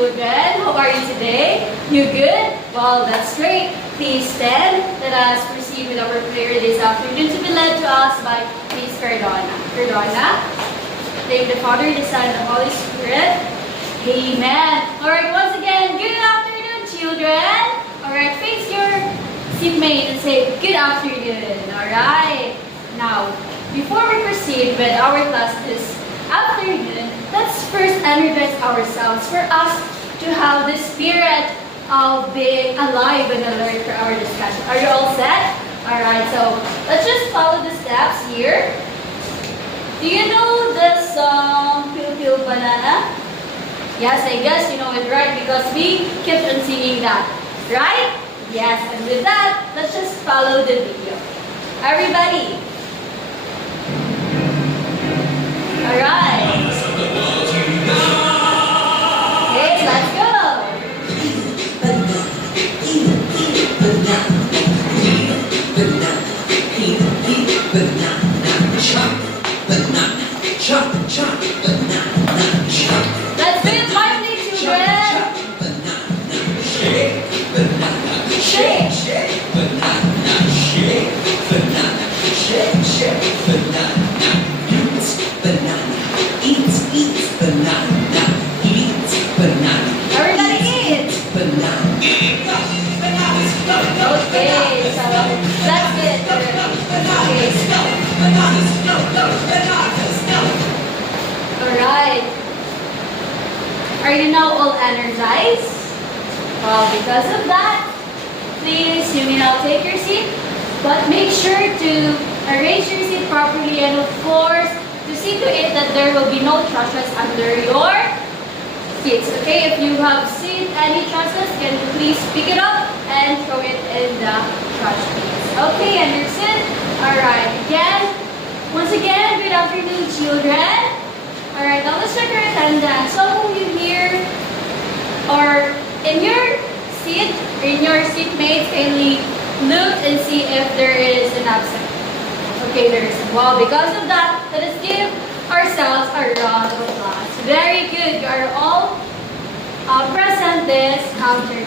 children. How are you today? You good? Well, that's great. Please stand. Let us proceed with our prayer this afternoon to be led to us by Miss Cardona. Cardona, name the Father, the Son, and the Holy Spirit. Amen. Alright, once again, good afternoon, children. Alright, face your seatmate and say, good afternoon. Alright. Now, before we proceed with our class this afternoon, let's first energize ourselves for us to have the spirit of being alive and alert for our discussion. Are you all set? Alright, so let's just follow the steps here. Do you know the song Pil Pil Banana? Yes, I guess you know it, right? Because we kept on singing that, right? Yes, and with that, let's just follow the video. Everybody. Alright. Okay, let's go. Let's do it lively, children. Shake, shake, shake, banana, shake, banana, shake, shake, banana, eat, banana, eat, banana, eat, banana. Everybody eat. Banana. Okay, so that's it. Alright. Are you now all energized? Well, because of that, please, you may now take your seat, but make sure to arrange your seat properly and of course, to see to it that there will be no trashes under your seats. Okay, if you have seen any trashes, can you please pick it up and throw it in the trash cans. Okay, and your seat. Alright, once again, good afternoon, children. Alright, now let's check our attendance. So, you here or in your seat, in your seatmates, kindly look and see if there is an absent. Okay, there is. Well, because of that, let us give ourselves a round of applause. Very good. You are all present this afternoon.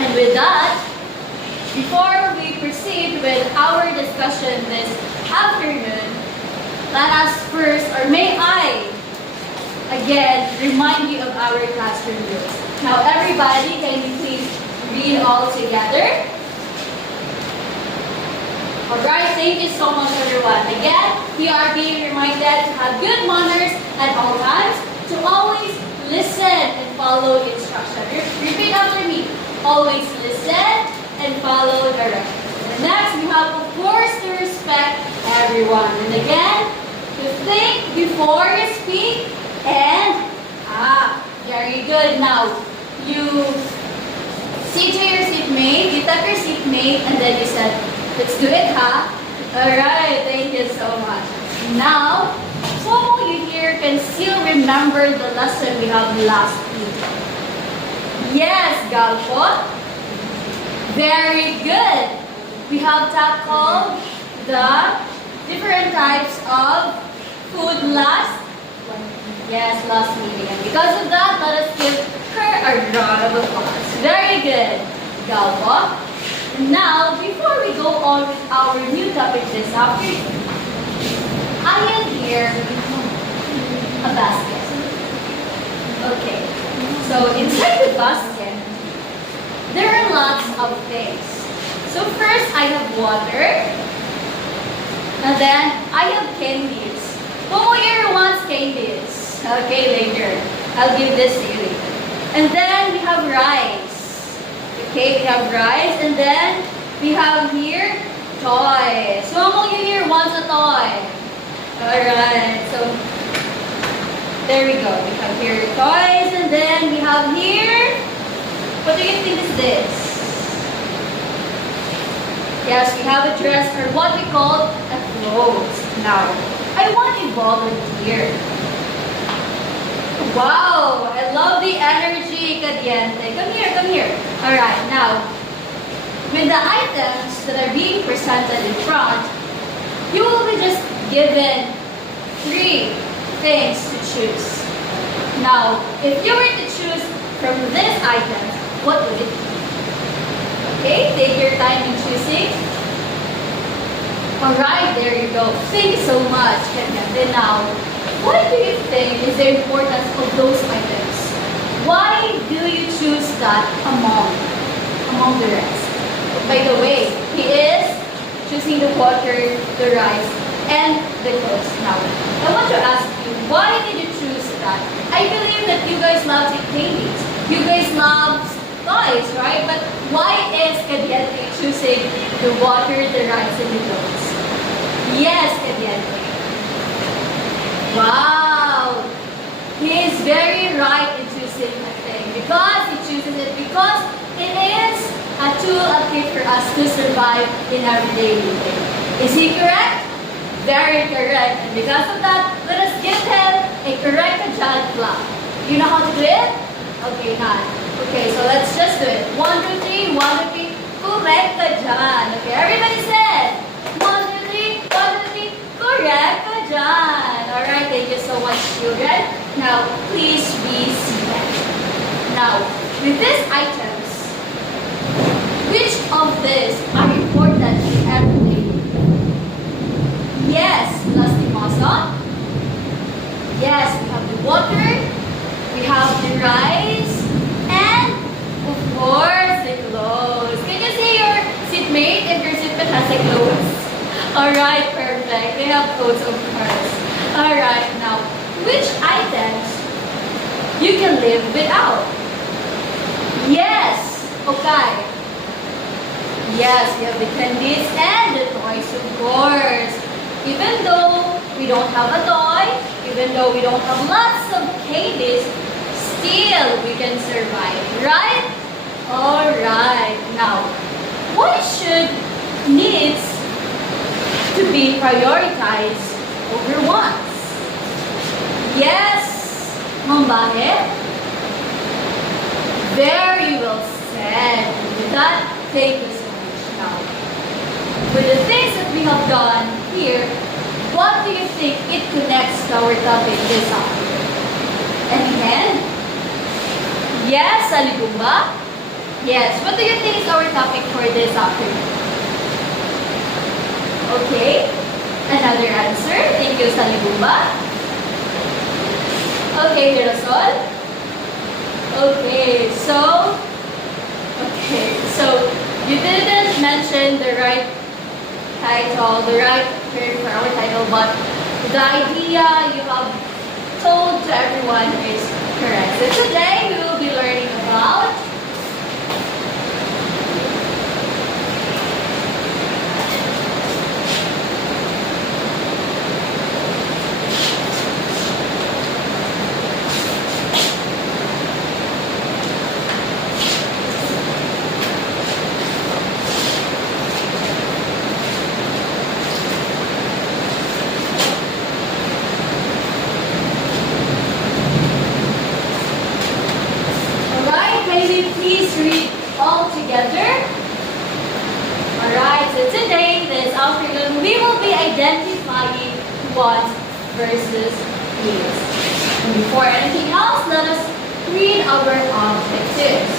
And with that, before we proceed with our discussion this afternoon, let us first, or may I, again, remind you of our classroom rules. Now, everybody, can you please read all together? Alright, thank you so much, everyone. Again, we are being reminded to have good manners at all times, to always listen and follow instruction. Repeat after me. Always listen and follow directions. And next, we have, of course, to respect everyone. And again, to think before you speak and very good. Now, you sit to your seatmate, you tap your seatmate, and then you said, let's do it, huh? Alright, thank you so much. Now, some of you here can still remember the lesson we had last week. Yes, Galpo. Very good. We have tackled the different types of food last meeting. And because of that, let us give her a round of applause. Very good, Galpo. Now, before we go on with our new topic this afternoon, I have here a basket. Okay, so inside the basket, there are lots of things. So first, I have water, and then I have candies. Who here wants candies? Okay, later. I'll give this to you later. And then we have rice. Okay, we have rice, and then we have here toys. Who among you here wants a toy? Alright, so there we go. We have here toys, and then we have here, what do you think is this? Yes, we have a dress, or what we call a clothes. Now, I want to volunteer. Wow, I love the energy, Cadiente. Come here, come here. Alright, now, with the items that are being presented in front, you will be just given 3 things to choose. Now, if you were to choose from these items, what would it be? Okay, take your time in choosing. Alright, there you go. Thank you so much, Kenya. Then now, what do you think is the importance of those items? Why do you choose that among the rest? By the way, he is choosing the water, the rice, and the clothes. Now, I want to ask you, why did you choose that? I believe that you guys love candies. You guys love toys, right? But why is Kadiente choosing the water, the rice, and the clothes? Yes, Kadiente. Wow! He is very right in choosing a thing because he chooses it because it is a tool, a kit for us to survive in our daily living. Is he correct? Very correct. And because of that, let us give him a correct John clap. You know how to do it? Okay, not. Okay, so let's just do it. 1, 2, 3, 1, 2, 3. Correct John. Okay, everybody said 1, 2, 3, 1, 2, 3. Correct John. Alright, thank you so much, children. Now, please be seated. Now, with these items, which of these are important in everyday living? Yes, lastimosa. Yes, we have the water, we have the rice, and of course, the clothes. Can you see your seatmate if your seatmate has the clothes? Alright, perfect. They have clothes, of course. Alright, now, which items you can live without? Yes, okay. Yes, we have the candies and the toys, of course. Even though we don't have a toy, even though we don't have lots of candies, still we can survive, right? Alright, now, what should needs to be prioritized over wants? Yes, Mambahe? Very well said. With that, thank you so much. Now, with the things that we have done here, what do you think it connects to our topic this afternoon? Any hand? Yes, Saligumba? Yes, what do you think is our topic for this afternoon? Okay, another answer. Thank you, Saligumba. Okay, Mirasol. Okay, so you didn't mention the right title, the right term for our title, but the idea you have told to everyone is correct. So today we will be learning about identifying wants versus needs. And before anything else, let us read our objectives.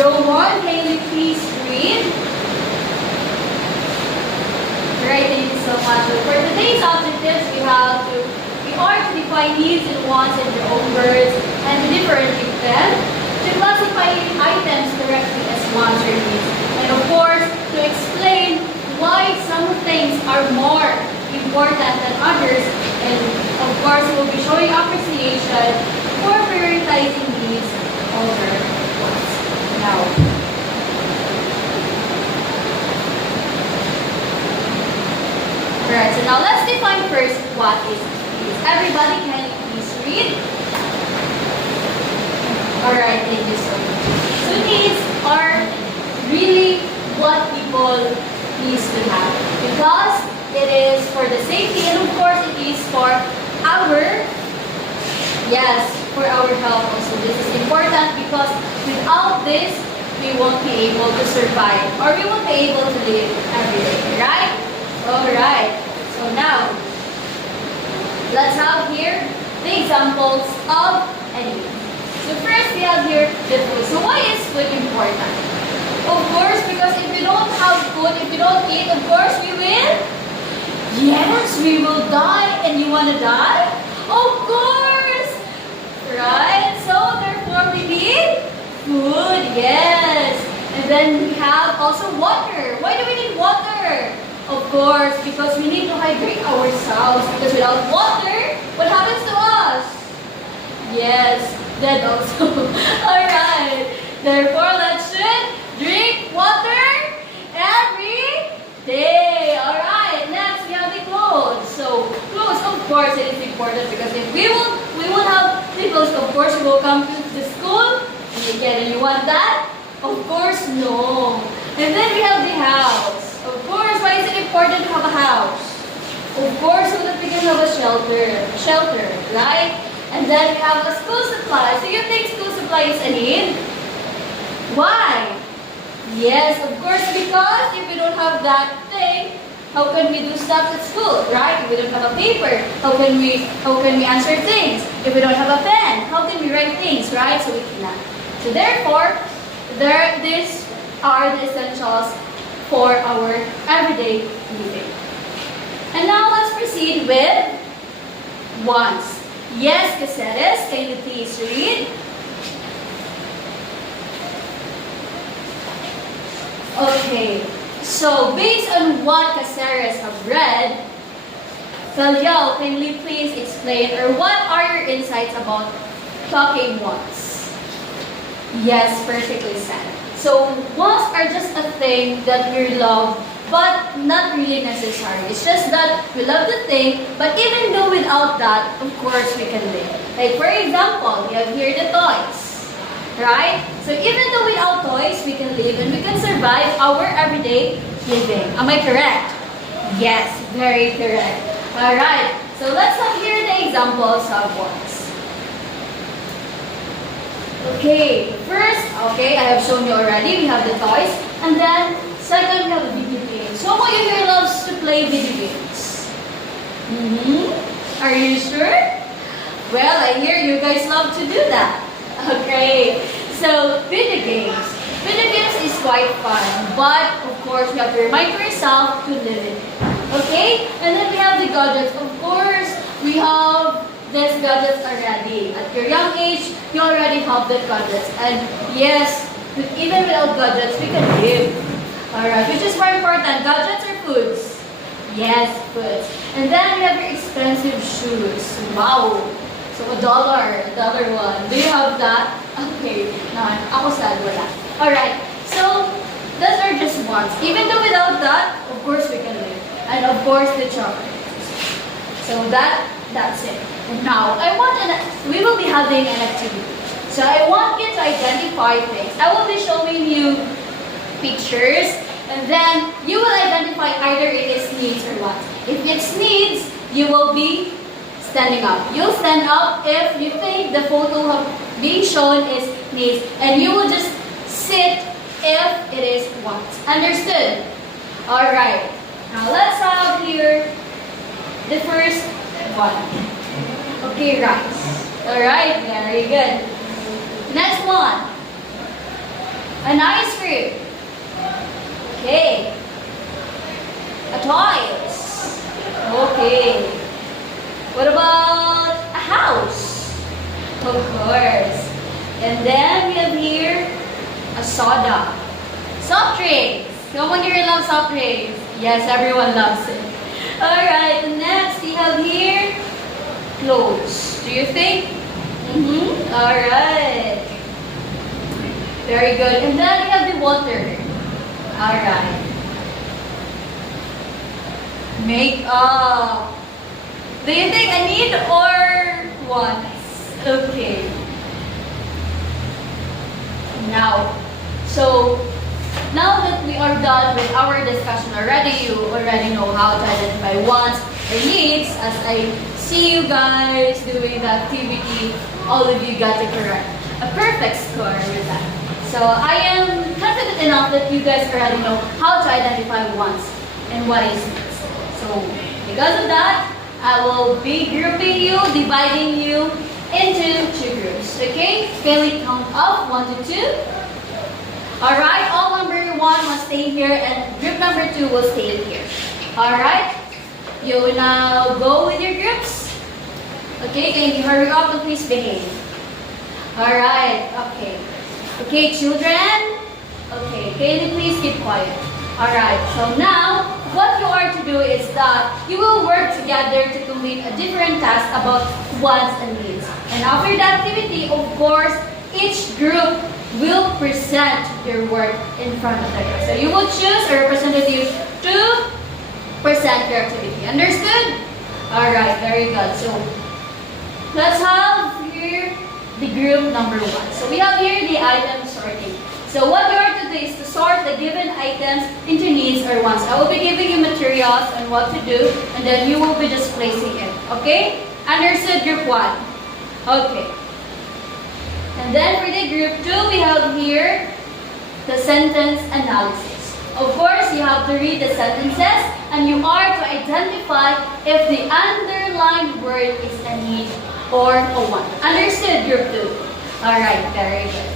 Row 1, can you please read? Right, thank you so much. So for today's objectives, we are to define needs and wants in their own words and to differentiate them, to classify items correctly as wants or needs, and of course, to explain why some things are more important than others, and of course, we will be showing appreciation for prioritizing needs over wants. Now, alright, so now let's define first what is needs. Everybody, can you please read? needs to have. Because it is for the safety and of course it is for our, yes, for our health also. This is important because without this, we won't be able to survive or we won't be able to live every day, right? Alright, so now, let's have here the examples of animals. So first we have here the food. So why is food important? Of course, because if we don't have food, if we don't eat, of course we will. Yes, we will die. And you want to die? Of course! Right? So therefore we need food. Yes. And then we have also water. Why do we need water? Of course, because we need to hydrate ourselves. Because without water, what happens to us? Yes, dead also. Alright. Therefore, let's drink water every day. Alright, next we have the clothes. So, clothes, of course, it is important because if we will have the clothes, of course, we will come to the school. And again, and you want that? Of course, no. And then we have the house. Of course, why is it important to have a house? Of course, so that we can have a shelter, right? And then we have a school supply. So you think school supply is a need? Why? Yes, of course, because if we don't have that thing, how can we do stuff at school, right? If we don't have a paper, how can we answer things? If we don't have a pen, how can we write things, right? So we cannot. So therefore, these are the essentials for our everyday living. And now let's proceed with wants. Yes, Caceres, can you please read? Okay, so based on what Caceres have read, Felial, can you please explain or what are your insights about talking wants? Yes, perfectly said. So wants are just a thing that we love, but not really necessary. It's just that we love the thing, but even though without that, of course we can live. Like for example, we have here the toys, right? So even though without toys, we can live and we can survive our everyday living. Am I correct? Yes, very correct. Alright, so let's have here the examples of wants. Okay, first, okay, I have shown you already, we have the toys. And then, second, we have the video games. So, who here loves to play video games? Are you sure? Well, I hear you guys love to do that. Okay, so video games. Video games is quite fun, but of course, you have to remind yourself to live it. Okay, and then we have the gadgets. Of course, we have these gadgets already. At your young age, you already have the gadgets. And yes, even without gadgets, we can live. Alright, which is more important, gadgets or foods? Yes, foods. And then we have your expensive shoes. Wow! So $1 one. Do you have that? Okay, no, ako sad, wala. Alright, so those are just wants. Even though without that, of course we can live. And of course the chocolates. So that's it. Now, we will be having an activity. So I want you to identify things. I will be showing you pictures, and then you will identify either it is needs or wants. If it's needs, you will be standing up. You'll stand up if you think the photo being shown is needs, and you will just sit if it is wants. Understood? Alright. Now let's have here the first one. Okay, rice. Alright, very good. Next one. An ice cream. Okay. A toys. Okay. What about a house? Of course. And then we have here a soda. Soft drinks. Someone here loves soft drinks. Yes, everyone loves it. Alright, next we have here clothes. Do you think? Alright. Very good. And then we have the water. Alright. Makeup. Do you think a need or wants? Okay. Now, so now that we are done with our discussion already, you already know how to identify wants or needs. As I see you guys doing the activity, all of you got it correct. A perfect score with that. So I am confident enough that you guys already know how to identify wants and what is needs. So because of that, I will be grouping you, dividing you into two groups. Okay? Can we count up 1 to 2? Alright, all number 1 will stay here and group number 2 will stay here. Alright? You will now go with your groups. Okay, can you hurry up and please behave? Alright, okay. Okay, children. Okay, can you please keep quiet? Alright, so now, what you are to do is that you will work together to complete a different task about wants and needs. And after the activity, of course, each group will present their work in front of the group. So you will choose a representative to present your activity. Understood? Alright, very good. So let's have here the group number 1. So we have here the item sorting. So what you are to do is to sort the given items into needs or wants. I will be giving you materials on what to do, and then you will be just placing it. Okay? Understood, group 1? Okay. And then for the group 2, we have here the sentence analysis. Of course, you have to read the sentences, and you are to identify if the underlined word is a need or a want. Understood, group 2? Alright, very good.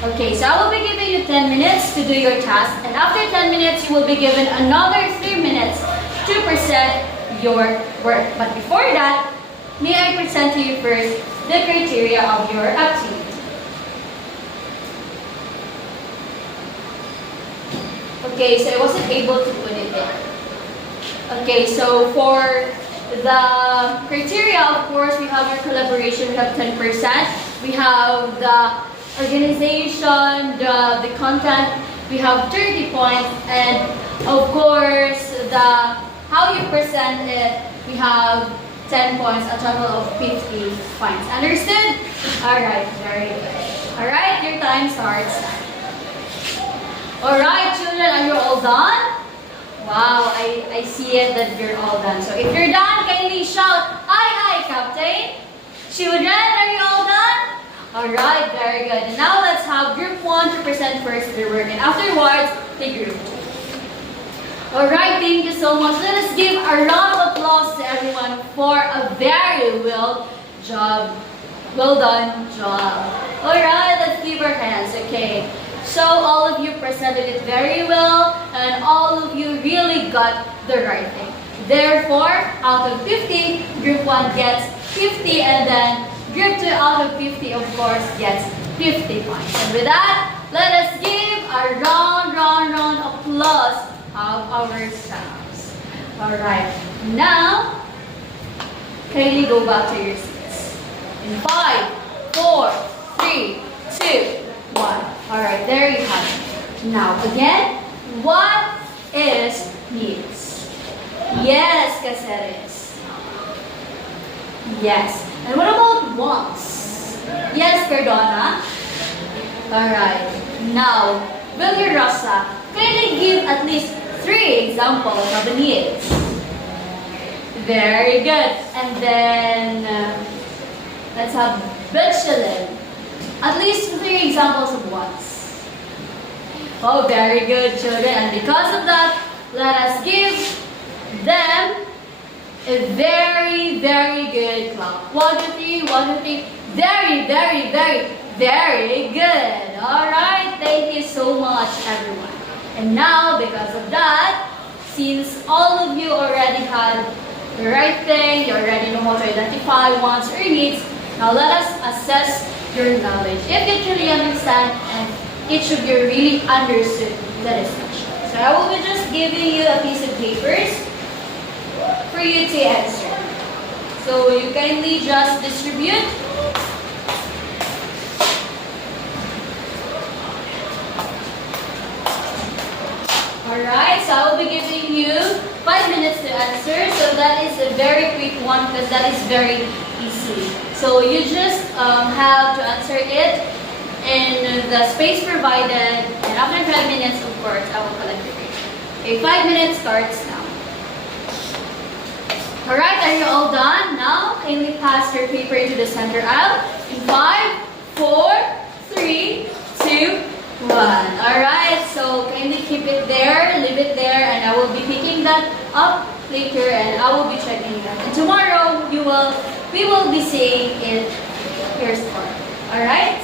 Okay, so I will be giving you 10 minutes to do your task, and after 10 minutes, you will be given another 3 minutes to present your work. But before that, may I present to you first the criteria of your activity. Okay, so I wasn't able to put it there. Okay, so for the criteria, of course, we have your collaboration, we have 10%. We have the organization, the content, we have 30 points, and of course, the how you present it, we have 10 points, a total of 50 points. Understood? Alright, very good. Alright, your time starts now. Alright, children, are you all done? Wow, I see it that you're all done. So if you're done, kindly shout, aye, aye, Captain. Children, are you all done? Alright, very good. And now let's have group 1 to present first their work, and afterwards, the group 2. Alright, thank you so much. Let us give a round of applause to everyone for a very well done job. Alright, let's give our hands, okay. So all of you presented it very well, and all of you really got the right thing. Therefore, out of 50, group 1 gets 50, and then group 2 out of 50, of course, gets 50 points. And with that, let us give a round applause of ourselves. Alright, now, kindly go back to your seats. In 5, 4, 3, 2, 1. Alright, there you have it. Now, again, what is needs? Yes, Caceres. Yes. And what about wants? Yes, Cardona. Alright. Now, William Rosa, kindly give at least 3 examples of the needs. Very good. And then, let's have Betchelin. At least 3 examples of wants. Oh, very good, children. And because of that, let us give them a very good clap. 1, 2, 3, 1, 2, 3. Very good. Alright, thank you so much, everyone. And now, because of that, since all of you already had the right thing, you already know how to identify wants or needs, now let us assess your knowledge. If you truly understand and each of you really understood the discussion. So I will be just giving you a piece of papers for you to answer. So you kindly just distribute. Alright, so I will be giving you 5 minutes to answer. So that is a very quick one because that is very easy. So you just have to answer it in the space provided, and after 5 minutes, of course, I will collect your grade. Okay, 5 minutes starts now. Alright, are you all done? Now, kindly pass your paper into the center aisle in 5, 4, 3, 2, 1. Alright, so kindly keep it there, leave it there, and I will be picking that up later and I will be checking that. And tomorrow, we will be seeing it here score. Alright?